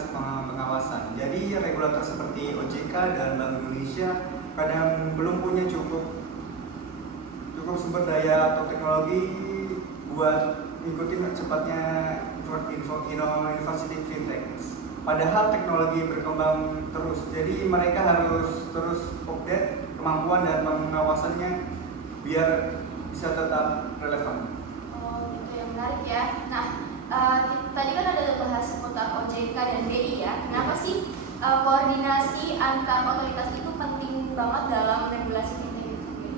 otoritas pengawasan. Jadi regulator seperti OJK dan Bank Indonesia kadang belum punya cukup sumber daya atau teknologi buat ngikutin cepatnya inovasi fintech. Padahal teknologi berkembang terus, jadi mereka harus terus update kemampuan dan pengawasannya biar bisa tetap relevan. Oh gitu ya, menarik ya. Nah, tadi kan ada bahas seputar OJK dan BI ya. Kenapa sih koordinasi antar otoritas itu penting banget dalam regulasi fintech itu sendiri?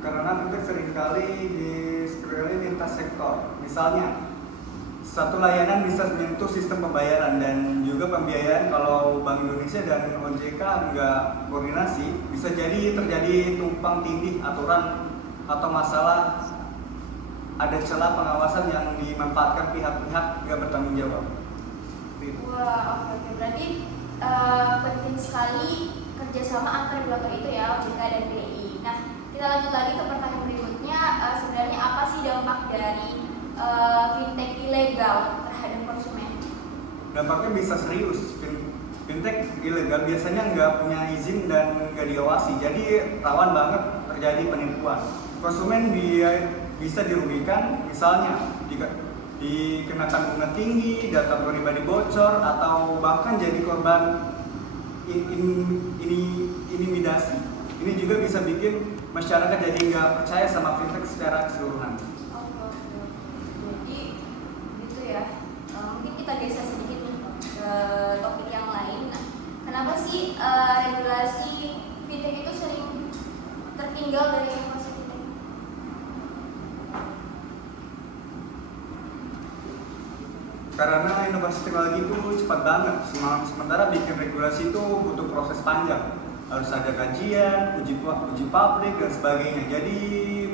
Karena fintech seringkali disekali lintas sektor. Misalnya, satu layanan bisa menyentuh sistem pembayaran dan juga pembiayaan. Kalau Bank Indonesia dan OJK nggak koordinasi, bisa jadi terjadi tumpang tindih aturan atau masalah, ada celah pengawasan yang dimanfaatkan pihak-pihak nggak bertanggung jawab. Wah, oke. Berarti penting sekali kerjasama antar regulator itu ya, OJK dan BI. Nah, kita lanjut lagi ke pertanyaan berikutnya. Sebenarnya apa sih dampak dari fintech ilegal terhadap konsumen? Dampaknya bisa serius. Fintech ilegal biasanya nggak punya izin dan nggak diawasi, jadi rawan banget terjadi penipuan. Konsumen bisa dirugikan, misalnya dikenakan bunga tinggi, data pribadi bocor, atau bahkan jadi korban intimidasi. Ini juga bisa bikin masyarakat jadi nggak percaya sama fintech secara keseluruhan. Jadi gitu ya. Mungkin kita geser sedikit nih ke topik yang lain. Nah, kenapa sih regulasi fintech itu sering tertinggal dari inovasi fintech? Karena inovasi teknologi itu cepat banget, sementara bikin regulasi itu butuh proses panjang. Harus ada kajian, uji publik dan sebagainya. Jadi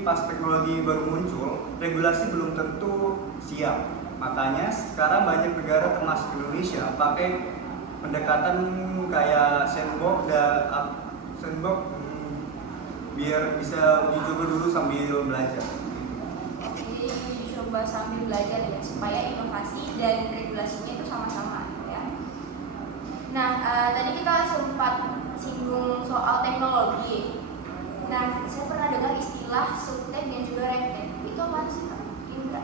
pas teknologi baru muncul, regulasi belum tentu siap. Makanya sekarang banyak negara termasuk Indonesia pakai pendekatan kayak sandbox biar bisa uji coba dulu sambil belajar. Jadi coba sambil belajar ya, supaya inovasi dan regulasinya itu sama-sama ya. Nah, tadi kita sempat singgung soal teknologi. Nah, saya pernah dengar istilah subtech dan juga regtech. Itu apa sih, Kak? Indra?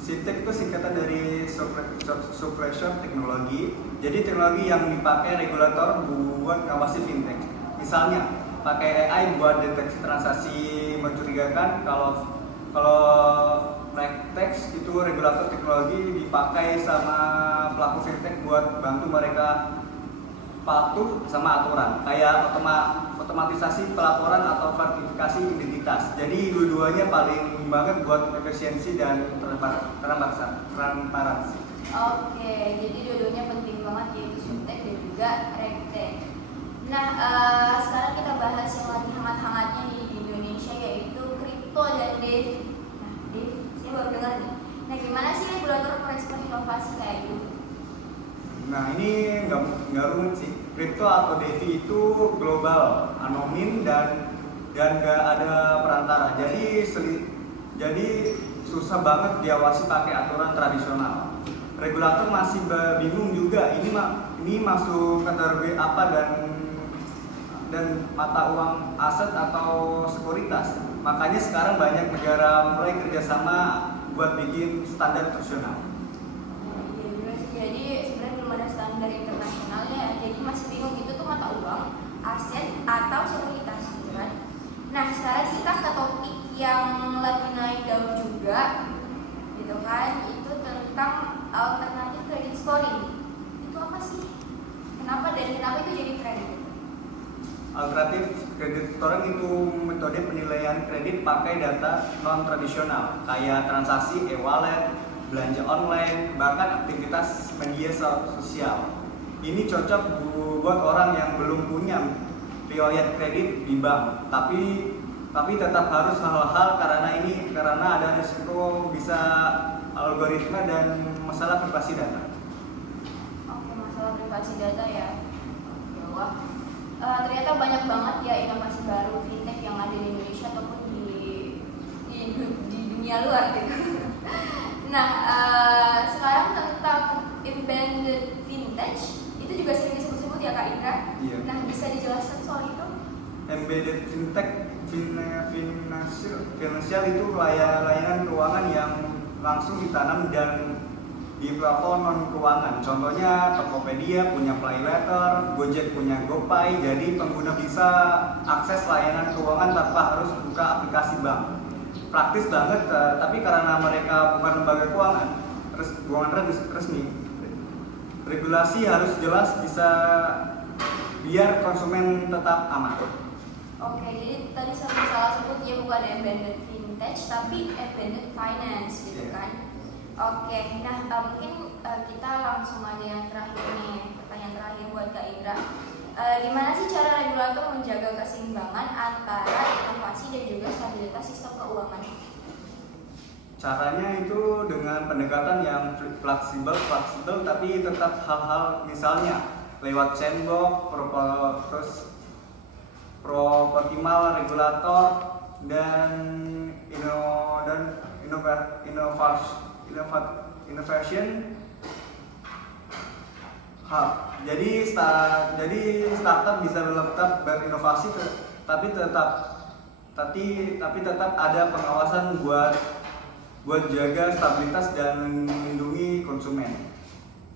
Subtech itu singkatan dari subpressure teknologi. Jadi teknologi yang dipakai regulator buat ngawasi fintech. Misalnya, pakai AI buat deteksi transaksi mencurigakan. Kalau regtech itu regulator teknologi dipakai sama pelaku fintech buat bantu mereka patuh sama aturan, kayak otomatisasi pelaporan atau verifikasi identitas. Jadi dua-duanya paling banget buat efisiensi dan transparansi. Oke, jadi dua-duanya penting banget, yaitu subtech dan juga regtech. Nah, sekarang kita bahas yang lagi hangat-hangatnya di Indonesia, yaitu kripto dan DeFi. Nah, DeFi, saya baru dengar nih. Nah, gimana sih regulator merespon inovasi kayak gitu? Nah, ini nggak rumit sih. Kripto atau DeFi itu global, anonim dan nggak ada perantara. Jadi susah banget diawasi pakai aturan tradisional. Regulator masih bingung juga ini masuk kategori apa dan mata uang aset atau sekuritas. Makanya sekarang banyak negara mulai kerjasama buat bikin standar internasional. Jadi sebenarnya belum ada standar internasionalnya, jadi masih bingung itu tuh mata uang, aset atau sekuritas gitu kan. Nah, sekarang kita ke topik yang lagi naik daun juga gitu kan, itu tentang alternatif credit scoring. Itu apa sih? Kenapa itu jadi tren? Alternatif credit scoring itu metode penilaian kredit pakai data non tradisional kayak transaksi e-wallet, belanja online, bahkan aktivitas media sosial. Ini cocok buat orang yang belum punya riwayat kredit di bank, tapi tetap harus hal-hal karena ada risiko bisa algoritma dan masalah privasi data. Oke, masalah privasi data ya. Oke, wah. Ternyata banyak banget ya inovasi baru fintech yang ada di Indonesia ataupun di dunia luar gitu. Nah, sekarang tentang vintage itu juga sering disebut-sebut ya Kak Indra. Iya. Nah, bisa dijelaskan soal itu? Embedded fintech financial itu layanan keuangan yang langsung ditanam dan di platform non keuangan. Contohnya Tokopedia punya PlayLater, Gojek punya GoPay. Jadi pengguna bisa akses layanan keuangan tanpa harus buka aplikasi bank. Praktis banget, tapi karena mereka bukan lembaga keuangan resmi, regulasi harus jelas bisa biar konsumen tetap aman. Oke, jadi tadi saya salah sebut ya, bukan embedded vintage tapi embedded finance gitu kan. Oke, nah mungkin kita langsung aja yang terakhir nih, pertanyaan terakhir buat Kak Indra. Gimana sih cara regulator menjaga keseimbangan antara inovasi dan juga stabilitas sistem keuangan? Caranya itu dengan pendekatan yang fleksibel tapi tetap hal-hal misalnya lewat sandbox, proportional regulator dan innovation hub. Jadi startup bisa tetap berinovasi tapi tetap ada pengawasan buat jaga stabilitas dan melindungi konsumen.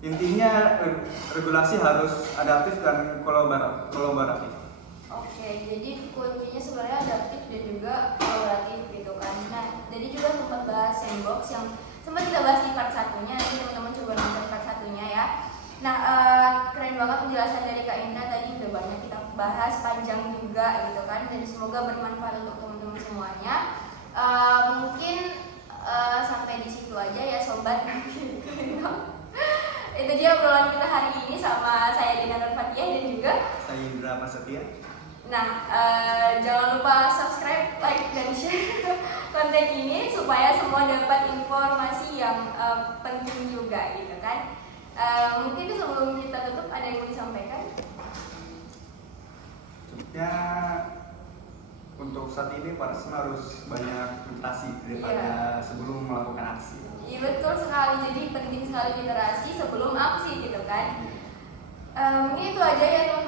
Intinya regulasi harus adaptif dan kolaboratif. Oke, jadi kuncinya sebenarnya adaptif dan juga kolaboratif gitu kan. Nah, jadi juga sempat bahas sandbox yang sempat kita bahas di part 1-nya, nanti teman-teman coba nonton part 1-nya ya. Nah, keren banget penjelasan dari Kak Indra tadi, udah banyak kita bahas, panjang juga gitu kan, dan semoga bermanfaat untuk teman-teman semuanya. Mungkin sampai di situ aja ya sobat. Itu dia obrolan kita hari ini sama saya Dina Nurfatiah dan juga Saya Indra Prasetya. Nah, jangan lupa subscribe, like, dan share konten ini supaya semua dapat informasi yang penting juga gitu kan. Mungkin sebelum kita tutup ada yang mau disampaikan? Ya, untuk saat ini para semua harus banyak meditasi daripada sebelum melakukan aksi. Iya betul sekali, jadi penting sekali literasi sebelum aksi gitu kan. Mungkin itu aja ya teman-teman.